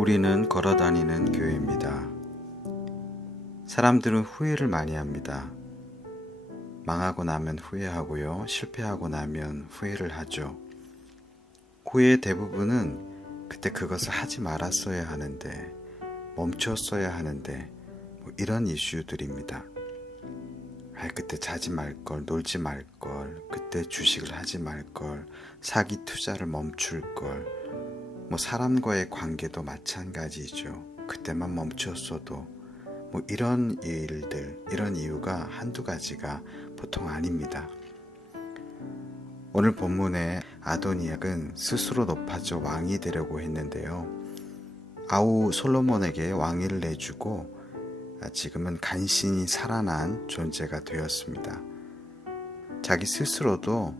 우리는 걸어다니는 교회입니다. 사람들은 후회를 많이 합니다. 망하고 나면 후회하고요. 실패하고 나면 후회를 하죠. 후회의 대부분은 그때 그것을 하지 말았어야 하는데, 멈췄어야 하는데, 이런 이슈들입니다. 그때 자지 말걸, 놀지 말걸, 그때 주식을 하지 말걸, 사기 투자를 멈출걸, 사람과의 관계도 마찬가지죠. 그때만 멈췄어도 이런 일들, 이런 이유가 한두 가지가 보통 아닙니다. 오늘 본문에 아도니악은 스스로 높아져 왕이 되려고 했는데요. 아우 솔로몬에게 왕위를 내주고 지금은 간신히 살아난 존재가 되었습니다. 자기 스스로도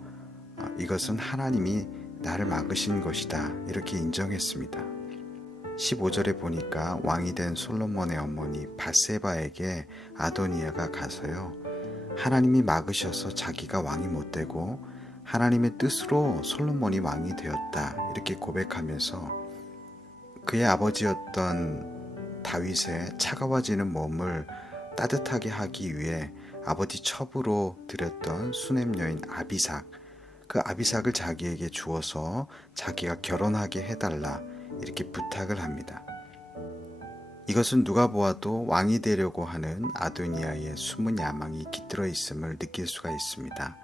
이것은 하나님이 나를 막으신 것이다 이렇게 인정했습니다. 15절에 보니까 왕이 된 솔로몬의 어머니 밧세바에게 아도니아가 가서요, 하나님이 막으셔서 자기가 왕이 못 되고 하나님의 뜻으로 솔로몬이 왕이 되었다 이렇게 고백하면서 그의 아버지였던 다윗의 차가워지는 몸을 따뜻하게 하기 위해 아버지 첩으로 드렸던 수냄 여인 아비삭, 그 아비삭을 자기에게 주어서 자기가 결혼하게 해달라 이렇게 부탁을 합니다. 이것은 누가 보아도 왕이 되려고 하는 아도니아의 숨은 야망이 깃들어 있음을 느낄 수가 있습니다.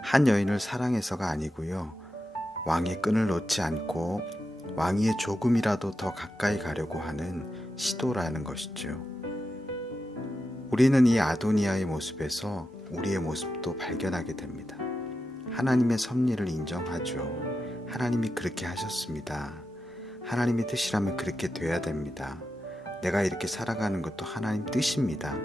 한 여인을 사랑해서가 아니고요, 왕의 끈을 놓지 않고 왕위에 조금이라도 더 가까이 가려고 하는 시도라는 것이죠. 우리는 이 아도니아의 모습에서 우리의 모습도 발견하게 됩니다. 하나님의 섭리를 인정하죠. 하나님이 그렇게 하셨습니다. 하나님의 뜻이라면 그렇게 돼야 됩니다. 내가 이렇게 살아가는 것도 하나님 뜻입니다.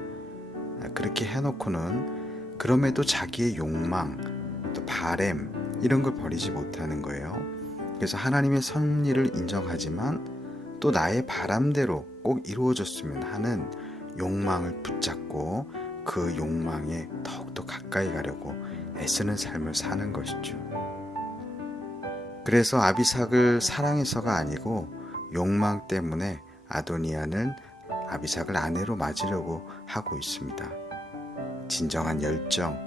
그렇게 해놓고는 그럼에도 자기의 욕망, 또 바램 이런 걸 버리지 못하는 거예요. 그래서 하나님의 섭리를 인정하지만 또 나의 바람대로 꼭 이루어졌으면 하는 욕망을 붙잡고 그 욕망에 더욱더 가까이 가려고 애쓰는 삶을 사는 것이죠. 그래서 아비삭을 사랑해서가 아니고 욕망 때문에 아도니아는 아비삭을 아내로 맞으려고 하고 있습니다. 진정한 열정,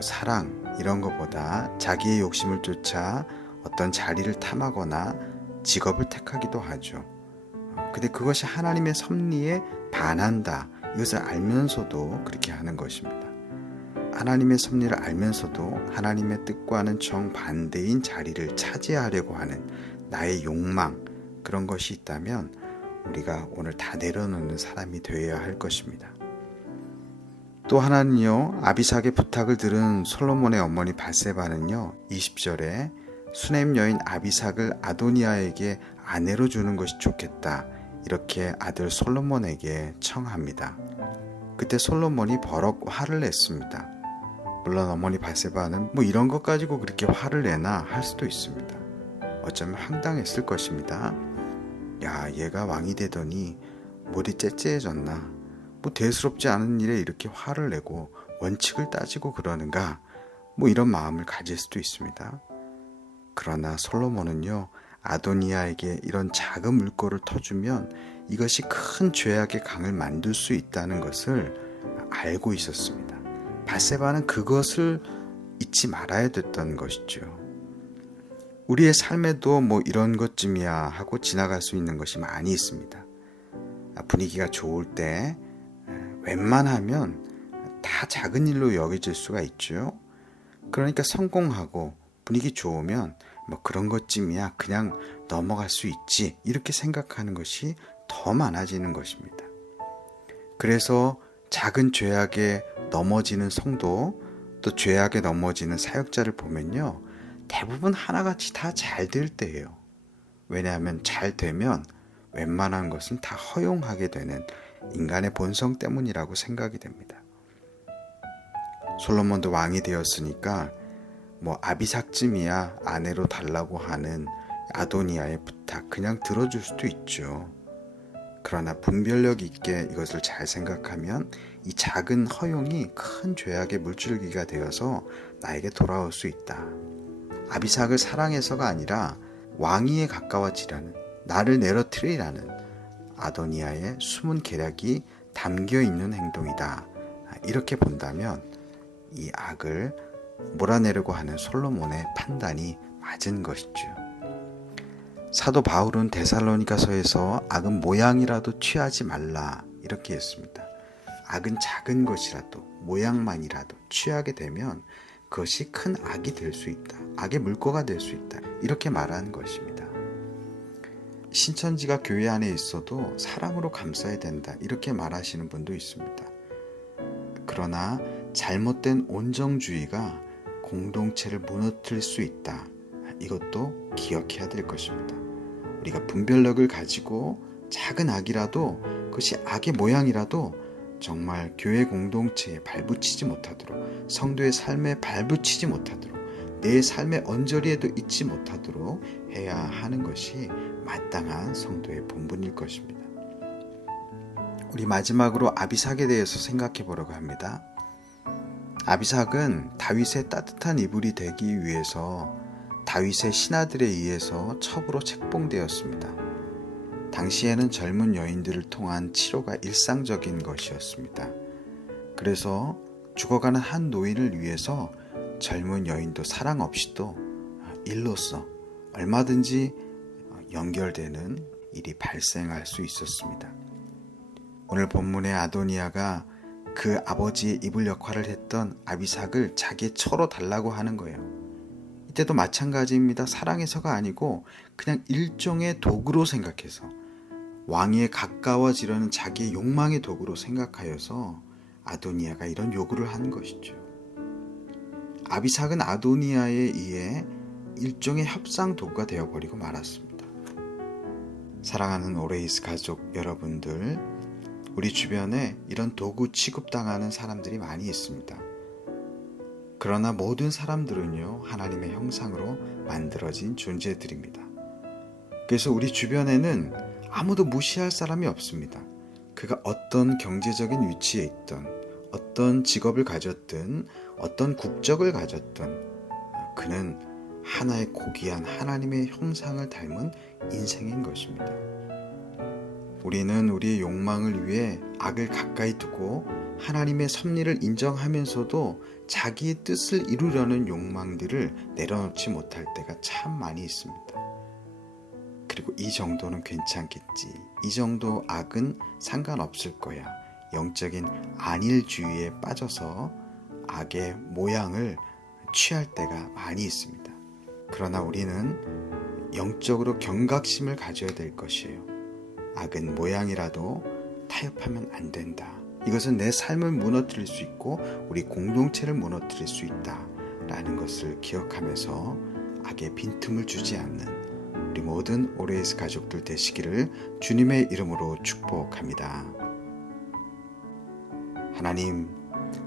사랑 이런 것보다 자기의 욕심을 쫓아 어떤 자리를 탐하거나 직업을 택하기도 하죠. 근데 그것이 하나님의 섭리에 반한다, 이것을 알면서도 그렇게 하는 것입니다. 하나님의 섭리를 알면서도 하나님의 뜻과는 정반대인 자리를 차지하려고 하는 나의 욕망, 그런 것이 있다면 우리가 오늘 다 내려놓는 사람이 되어야 할 것입니다. 또 하나는요, 아비삭의 부탁을 들은 솔로몬의 어머니 밧세바는요, 20절에 수냄 여인 아비삭을 아도니아에게 아내로 주는 것이 좋겠다 이렇게 아들 솔로몬에게 청합니다. 그때 솔로몬이 버럭 화를 냈습니다. 물론 어머니 밧세바는 이런 것 가지고 그렇게 화를 내나 할 수도 있습니다. 어쩌면 황당했을 것입니다. 야, 얘가 왕이 되더니 머리 째째해졌나, 대수롭지 않은 일에 이렇게 화를 내고 원칙을 따지고 그러는가, 이런 마음을 가질 수도 있습니다. 그러나 솔로몬은요, 아도니아에게 이런 작은 물꼬를 터주면 이것이 큰 죄악의 강을 만들 수 있다는 것을 알고 있었습니다. 밧세바는 그것을 잊지 말아야 됐던 것이죠. 우리의 삶에도 이런 것쯤이야 하고 지나갈 수 있는 것이 많이 있습니다. 분위기가 좋을 때 웬만하면 다 작은 일로 여겨질 수가 있죠. 그러니까 성공하고 분위기 좋으면 그런 것쯤이야 그냥 넘어갈 수 있지 이렇게 생각하는 것이 더 많아지는 것입니다. 그래서 작은 죄악에 넘어지는 성도, 또 죄악에 넘어지는 사역자를 보면요, 대부분 하나같이 다 잘 될 때예요. 왜냐하면 잘 되면 웬만한 것은 다 허용하게 되는 인간의 본성 때문이라고 생각이 됩니다. 솔로몬도 왕이 되었으니까 아비삭쯤이야 아내로 달라고 하는 아도니아의 부탁 그냥 들어줄 수도 있죠. 그러나 분별력 있게 이것을 잘 생각하면 이 작은 허용이 큰 죄악의 물줄기가 되어서 나에게 돌아올 수 있다. 아비삭을 사랑해서가 아니라 왕위에 가까워지려는, 나를 내려뜨리라는 아도니아의 숨은 계략이 담겨 있는 행동이다. 이렇게 본다면 이 악을 몰아내려고 하는 솔로몬의 판단이 맞은 것이죠. 사도 바울은 데살로니가서에서 악은 모양이라도 취하지 말라 이렇게 했습니다. 악은 작은 것이라도 모양만이라도 취하게 되면 그것이 큰 악이 될 수 있다. 악의 물꼬가 될 수 있다. 이렇게 말하는 것입니다. 신천지가 교회 안에 있어도 사랑으로 감싸야 된다. 이렇게 말하시는 분도 있습니다. 그러나 잘못된 온정주의가 공동체를 무너뜨릴 수 있다. 이것도 기억해야 될 것입니다. 우리가 분별력을 가지고 작은 악이라도 그것이 악의 모양이라도 정말 교회 공동체에 발붙이지 못하도록 성도의 삶에 발붙이지 못하도록 내 삶의 언저리에도 있지 못하도록 해야 하는 것이 마땅한 성도의 본분일 것입니다. 우리 마지막으로 아비삭에 대해서 생각해 보려고 합니다. 아비삭은 다윗의 따뜻한 이불이 되기 위해서 다윗의 신하들에 의해서 첩으로 책봉되었습니다. 당시에는 젊은 여인들을 통한 치료가 일상적인 것이었습니다. 그래서 죽어가는 한 노인을 위해서 젊은 여인도 사랑 없이도 일로서 얼마든지 연결되는 일이 발생할 수 있었습니다. 오늘 본문의 아도니아가 그 아버지의 이불 역할을 했던 아비삭을 자기의 처로 달라고 하는 거예요. 이때도 마찬가지입니다. 사랑해서가 아니고 그냥 일종의 도구로 생각해서 왕위에 가까워지려는 자기의 욕망의 도구로 생각하여서 아도니아가 이런 요구를 한 것이죠. 아비삭은 아도니아에 의해 일종의 협상 도구가 되어버리고 말았습니다. 사랑하는 오레이스 가족 여러분들, 우리 주변에 이런 도구 취급당하는 사람들이 많이 있습니다. 그러나 모든 사람들은요, 하나님의 형상으로 만들어진 존재들입니다. 그래서 우리 주변에는 아무도 무시할 사람이 없습니다. 그가 어떤 경제적인 위치에 있든, 어떤 직업을 가졌든, 어떤 국적을 가졌든, 그는 하나의 고귀한 하나님의 형상을 닮은 인생인 것입니다. 우리는 우리의 욕망을 위해 악을 가까이 두고 하나님의 섭리를 인정하면서도 자기의 뜻을 이루려는 욕망들을 내려놓지 못할 때가 참 많이 있습니다. 그리고 이 정도는 괜찮겠지, 이 정도 악은 상관없을 거야, 영적인 안일주의에 빠져서 악의 모양을 취할 때가 많이 있습니다. 그러나 우리는 영적으로 경각심을 가져야 될 것이에요. 악은 모양이라도 타협하면 안 된다. 이것은 내 삶을 무너뜨릴 수 있고 우리 공동체를 무너뜨릴 수 있다 라는 것을 기억하면서 악에 빈틈을 주지 않는 우리 모든 오레이스 가족들 되시기를 주님의 이름으로 축복합니다.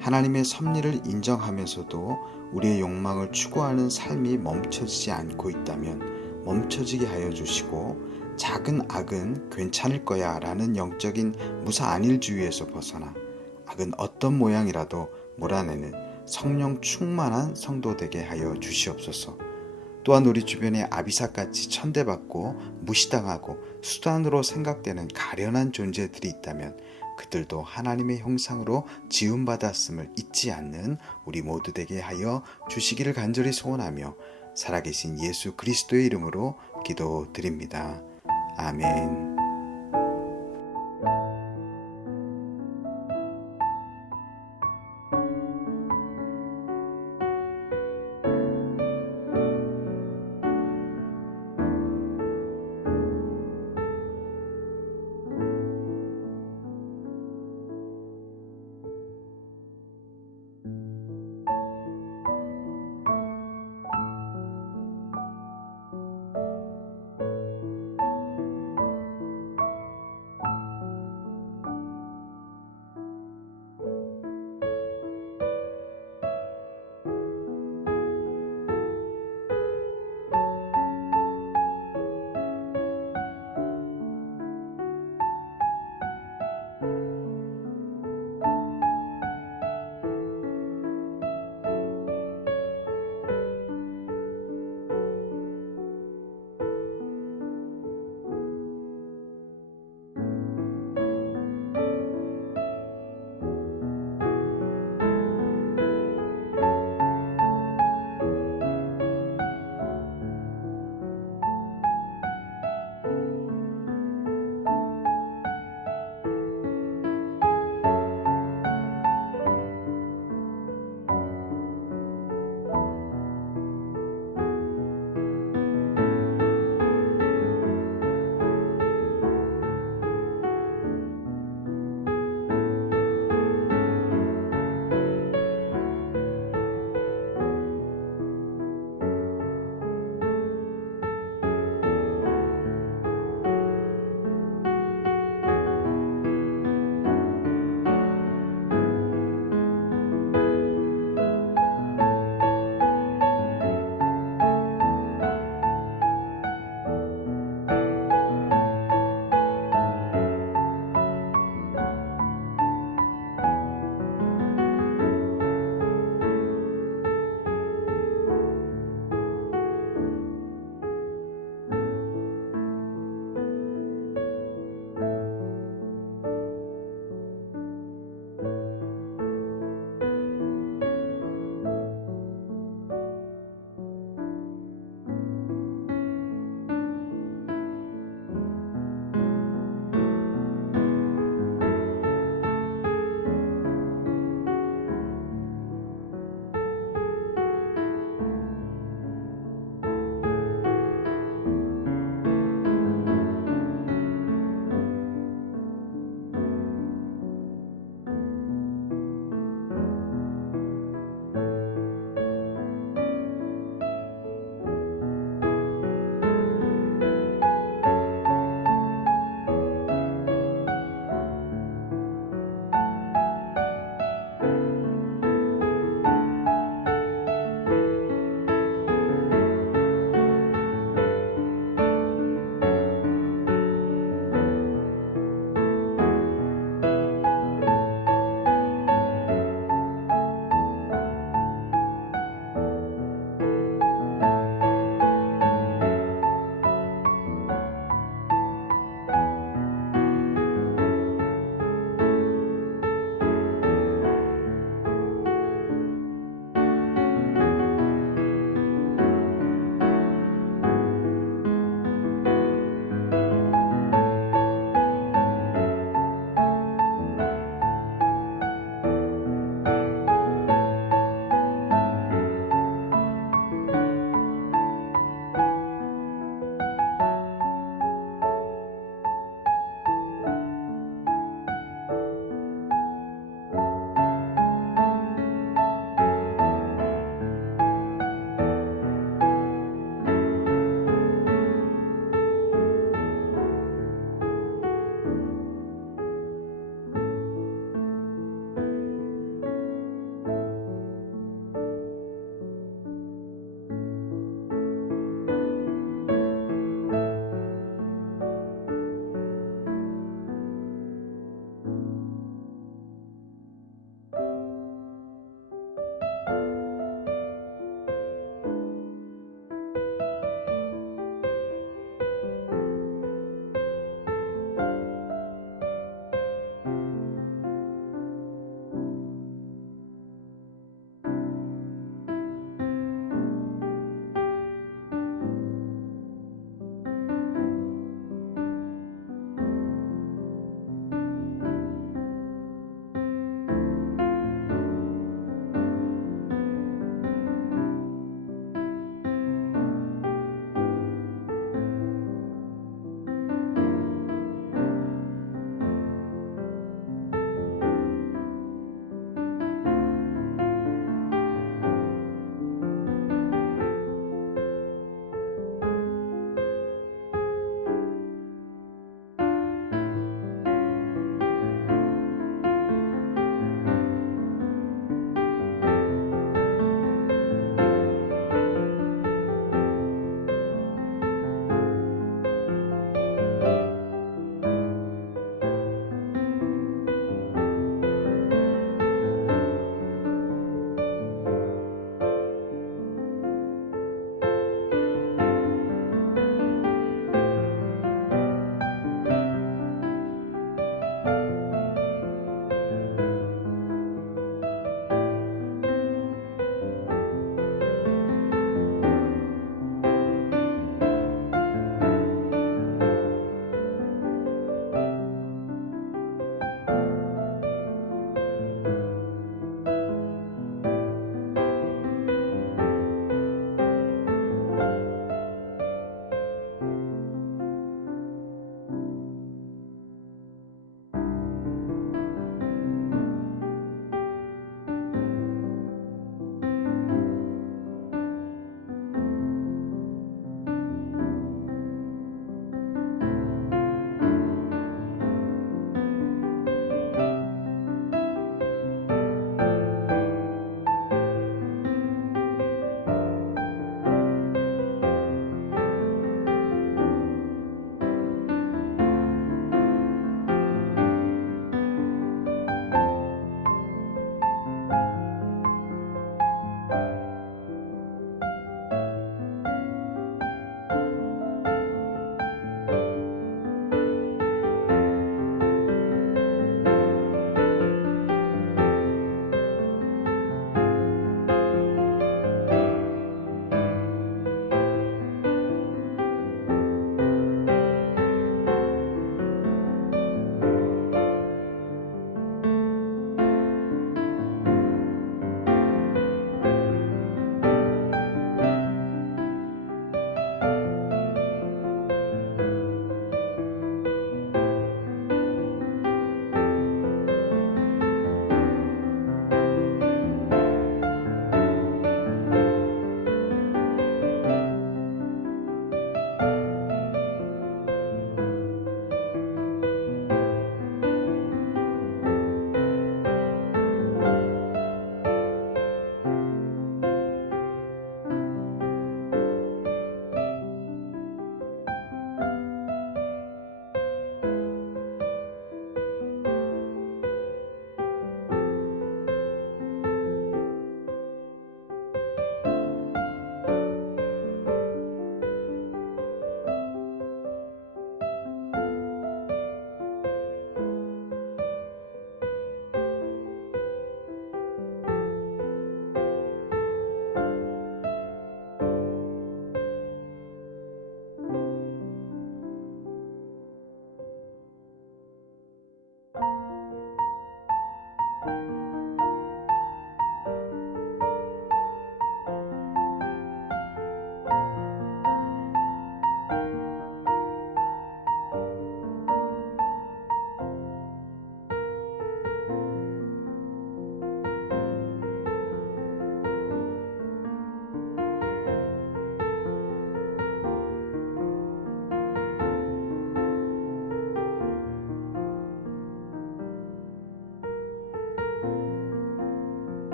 하나님의 섭리를 인정하면서도 우리의 욕망을 추구하는 삶이 멈춰지지 않고 있다면 멈춰지게 하여 주시고, 작은 악은 괜찮을 거야 라는 영적인 무사안일주의에서 벗어나 악은 어떤 모양이라도 몰아내는 성령 충만한 성도 되게 하여 주시옵소서. 또한 우리 주변에 아비삭같이 천대받고 무시당하고 수단으로 생각되는 가련한 존재들이 있다면 그들도 하나님의 형상으로 지음받았음을 잊지 않는 우리 모두 되게 하여 주시기를 간절히 소원하며 살아계신 예수 그리스도의 이름으로 기도드립니다. 아멘.